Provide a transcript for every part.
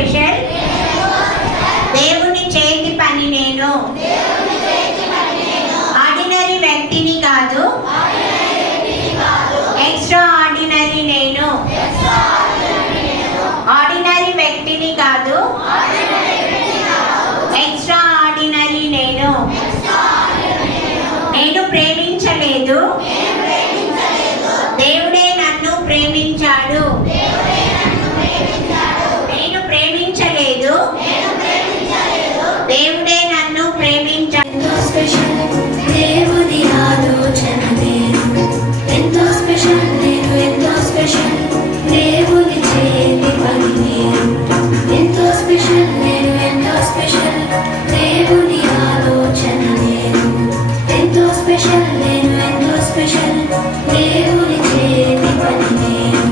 Special? దేవుని చేతి పని నేను. ఆర్డినరీ వ్యక్తిని కాదు, ఎక్స్ట్రా ఆర్డినరీ నేను. ఆర్డినరీ వ్యక్తిని కాదు, ఎక్స్ట్రా ఆర్డినరీ నేను. నేను ప్రేమించలేదు, దేవుడే నన్ను ప్రేమించాడు. నేను ప్రేమించలేదు, దేవుడే నన్ను ప్రేమించాడు. దేవుని ఆలోచన నేను ఎంతో స్పెషల్, నేను ఎంతో స్పెషల్. దేవుని చేతి పని నేను ఎంతో స్పెషల్, నేను ఎంతో స్పెషల్. దేవుని ఆలోచన నేను ఎంతో స్పెషల్, నేను ఎంతో స్పెషల్. దేవుని చేతి పని నేను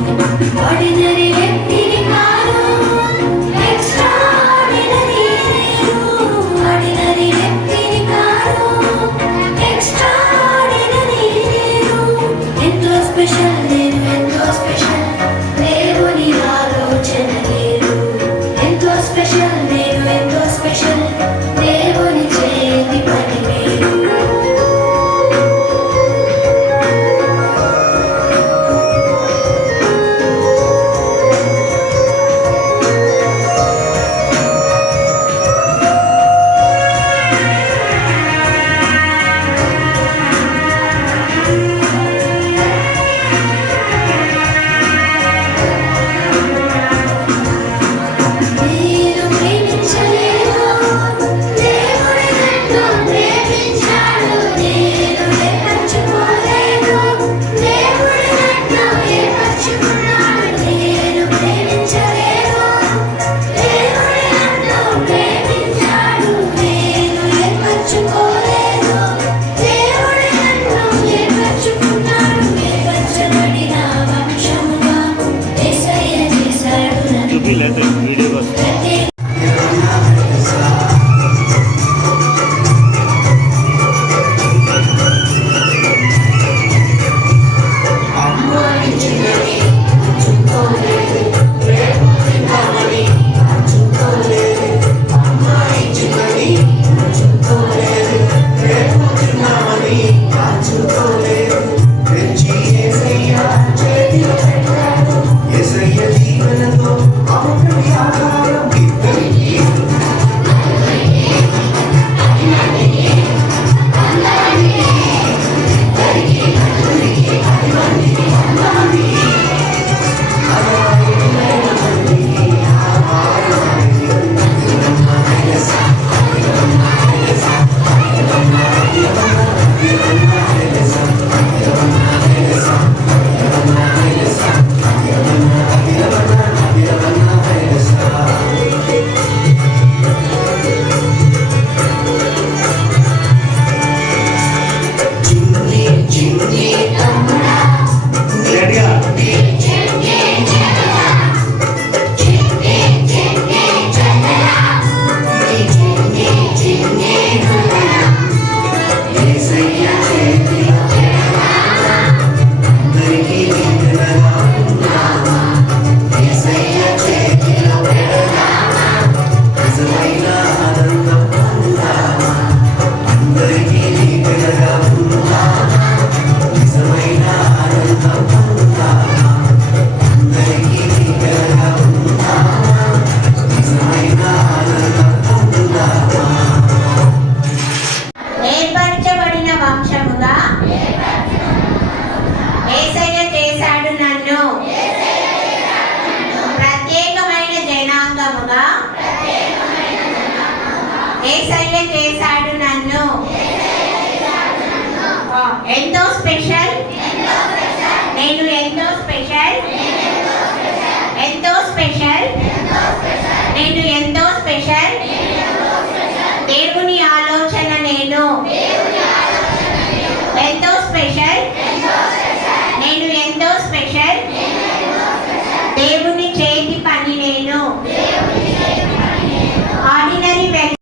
ఆర్డినరీ వ్యక్తిని కాదు, ఎక్స్ట్రా ఆర్డినరీ నేను. ఆర్డినరీ వ్యక్తిని కాదు, ఎక్స్ట్రా ఆర్డినరీ నేను. ఎంతో స్పెషల్, నేను ఎంతో స్పెషల్. దేవుని ఆలోచన నేను ఎంతో స్పెషల్, నేను ఎంతో స్పెషల్. దేవుని చేతి పని నేను. నేను ప్రేమించలేదు, దేవుడే నన్ను ప్రేమించాడు. నేను ఏర్పరచుకోలేదు, దేవుడే నన్ను ఏర్పరచుకున్నాడు. నేను ప్రేమించలేదు, దేవుడే నన్ను ప్రేమించాడు. నేను ఏర్పరచుకోలేదు, దేవుడే నన్ను ఏర్పరచుకున్నాడు. ఏర్పరచబడిన వంశముగా యేసయ్య చేశాడు నన్ను. ఏర్పరచబడిన వంశముగా యేసయ్య చేశాడు నన్ను. ప్రత్యేకమైన జనాంగముగా యేసయ్య చేశాడు నన్ను. ఎంతో స్పెషల్, నేను ఎంతో స్పెషల్. ఎంతో స్పెషల్, నేను ఎంతో స్పెషల్. దేవుని ఆలోచన నేను ఎంతో స్పెషల్, నేను ఎంతో స్పెషల్. దేవుని చేతి పని నేను. ఆర్డినరీ వ్యక్తి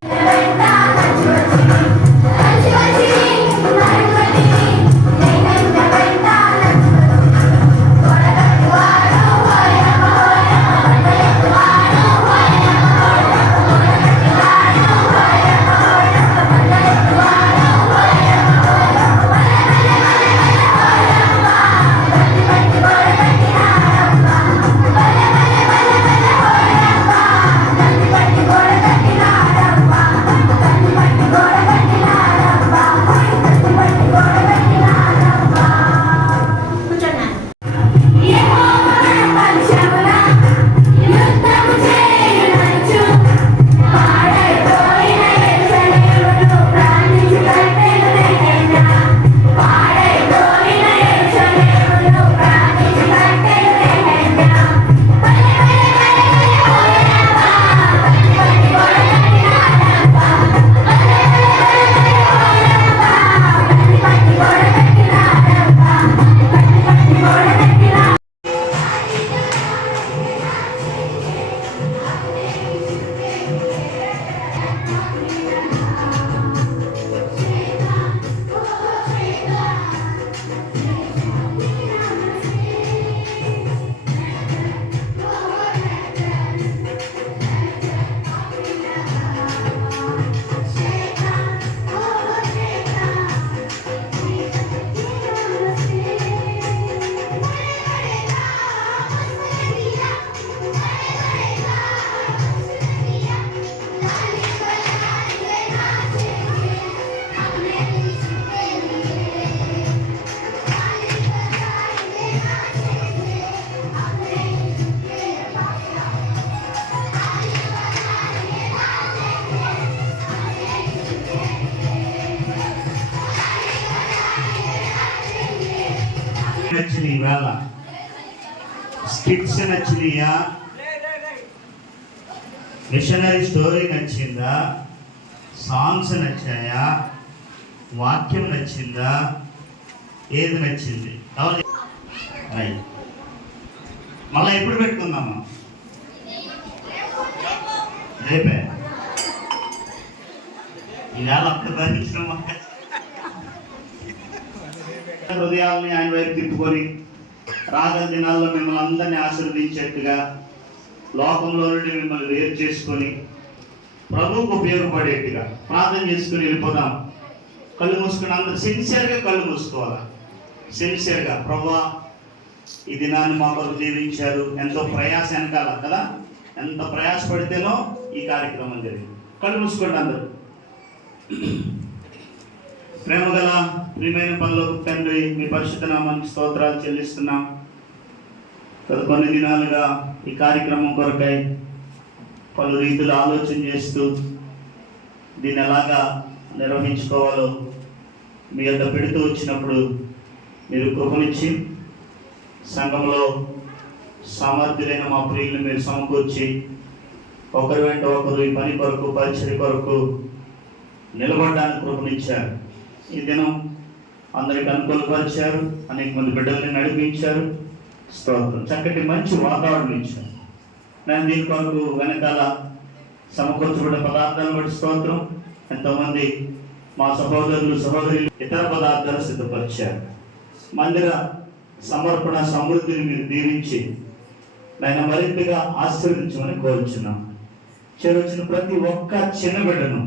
ఈవేళ? స్కిట్స్ నచ్చినాయా? మిషనరీ స్టోరీ నచ్చిందా? సాంగ్స్ నచ్చాయా? వాక్యం నచ్చిందా? ఏది నచ్చింది? రైట్. మళ్ళీ ఎప్పుడు పెట్టుకుందాము? రేపే. ఈవేళ అప్పుడు భరించడం హృదయాల్ని ఆయన వైపు తిప్పుకొని రాగల దినాల్లో మిమ్మల్ని అందరినీ ఆశీర్వదించేట్టుగా లోకంలో నుండి మిమ్మల్ని వేరు చేసుకొని ప్రభువుకు ఉపయోగపడేట్టుగా ప్రార్థన చేసుకుని వెళ్ళిపోదాం. కళ్ళు మూసుకుని అందరూ సిన్సియర్గా కళ్ళు మూసుకోవాలి. సిన్సియర్గా, ప్రభువా ఈ దినాన్ని మా కొరకు దీవించారు. ఎంతో ప్రయాస వెనకాల కదా, ఎంత ప్రయాసపడితేనో ఈ కార్యక్రమం జరిగింది. కళ్ళు మూసుకోండి అందరూ. ప్రేమగల ప్రియమైన పనులకు తండ్రి, మీ పరిశుద్ధ నామానికి స్తోత్రాలు చెల్లిస్తున్నాం. గత కొన్ని దినాలుగా ఈ కార్యక్రమం కొరకై పలు రీతులు ఆలోచన చేస్తూ దీన్ని ఎలాగా నిర్వహించుకోవాలో మీ యొక్క పెడుతూ వచ్చినప్పుడు మీరు కృపనిచ్చి సంఘంలో సామర్థ్యులైన మా ప్రియులు మీరు సమకూర్చి ఒకరి వెంట ఒకరు ఈ పని కొరకు పరిచర్య కొరకు నిలబడడానికి కృపనిచ్చారు. ఈ దినం అందరికి అనుకూలపరిచారు. అనేక మంది బిడ్డల్ని నడిపించారు. స్తోత్రం. చక్కటి మంచి వాతావరణం ఇచ్చారు. నేను దీని కొరకు వెనకాల సమకూర్చబడిన పదార్థాలను బట్టి స్తోత్రం. ఎంతోమంది మా సహోదరులు సహోదరులు ఇతర పదార్థాలు సిద్ధపరిచారు. మందిర సమర్పణ సమృద్ధిని మీరు దీవించి నేను మరింతగా ఆశీర్వదించమని కోరుచున్నాం. చేరొచ్చిన ప్రతి ఒక్క చిన్న బిడ్డను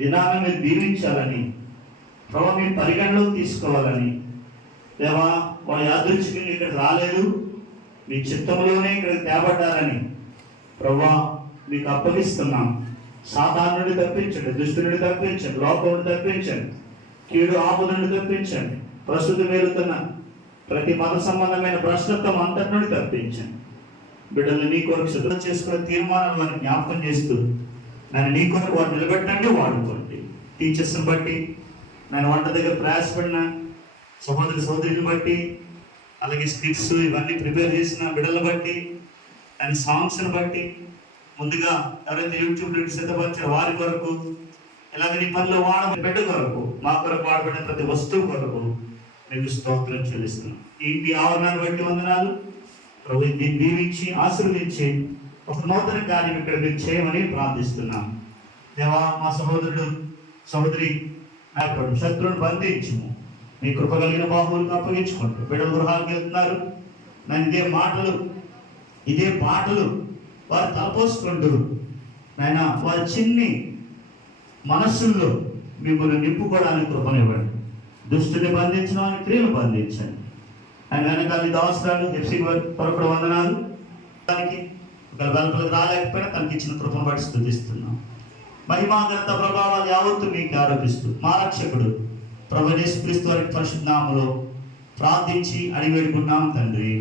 దినాన్ని మీరు దీవించాలని, ప్రభావ మీ పరిగణలోకి తీసుకోవాలని, దేవా వాళ్ళు యాదృచ్ఛికంగా ఇక్కడ రాలేదు, మీ చిత్తంలోనే ఇక్కడికి తేబడ్డారని ప్రభా మీకు అప్పగిస్తున్నాం. సాతాను నుండి తప్పించండి, దుష్టు నుండి తప్పించండి, లోకం నుండి తప్పించండి, కీడు ఆపు నుండి తప్పించండి, ప్రస్తుతం వెళుతున్న ప్రతి మత సంబంధమైన భ్రష్టత్వం అంతటి నుండి తప్పించండి. బిడ్డలు నీ కొరకు సిద్ధం చేసుకునే తీర్మానాలు వారిని జ్ఞాపకం చేస్తూ నన్ను నీ కొరకు వారు నిలబెట్టండి, వాడుకోండి. టీచర్స్ని బట్టి, నేను వంట దగ్గర ప్రయాసపడిన సహోదరుని బట్టి, అలాగే స్క్రిప్ట్స్ ఇవన్నీ ప్రిపేర్ చేసిన బిడ్డలను బట్టి, అండ్ సాంగ్స్ని బట్టి, ముందుగా ఎవరైతే యూట్యూబ్లో సిద్ధపరిచారో వారి కొరకు, ఇలాగ నీ పనిలో బిడ్డ కొరకు, మా కొరకు వాడబడిన ప్రతి వస్తువు కొరకు మీకు స్తోత్రం చెల్లిస్తున్నాం. ఈ ఆవరణాన్ని బట్టి వందనాలు ప్రభు. దీన్ని దీవించి ఆశీర్వదించి ఒక నూతన కార్యం ఇక్కడ మీరు చేయమని ప్రార్థిస్తున్నాం. దేవా మా సహోదరుడు సహోదరి శత్రువుని బంధించము, మీ కృప కలిగిన బాహువులకు అప్పగించుకుంటూ బిడ్డల గృహాలకు వెళ్తున్నారు. నేను ఇదే పాటలు వారు తలపోసుకుంటూ నాయన వారి చిన్ని మనస్సుల్లో మిమ్మల్ని నింపుకోవడానికి కృపనివ్వండి. దుష్టుని బంధించడానికి క్రియలు బంధించండి. ఆయన వెనకాల దావసరాలు ఎఫ్సీ కొరకు వందనాలు. దానికి ఒక వెలుపలకు రాలేకపోయినా తనకి ఇచ్చిన కృపను బట్టి స్తుతిస్తున్నాం. మహిమాగ్రత ప్రభావాలు యావత్తు మీకు ఆరోపిస్తూ మా రక్షకుడు ప్రభువైన యేసుక్రీస్తు వారి పరిశుద్ధ నామములో ప్రార్థించి అడిగి వేడుకున్నాం తండ్రి,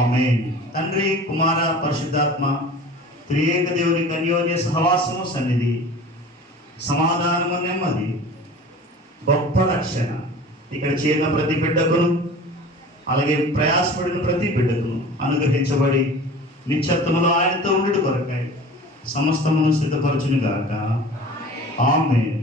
ఆమేన్. తండ్రి, కుమార, పరిశుద్ధాత్మ త్రియేక దేవుని అన్యోన్య సహవాసము, సన్నిధి, సమాధానము, నెమ్మది, గొప్ప రక్షణ ఇక్కడ చేరిన ప్రతి బిడ్డకును, అలాగే ప్రయాసపడిన ప్రతి బిడ్డకును అనుగ్రహించబడి నిత్యత్వములో ఆయనతో ఉండుట కొరకై సమస్తమును సిద్ధపరచును గాక. ఆమేన్.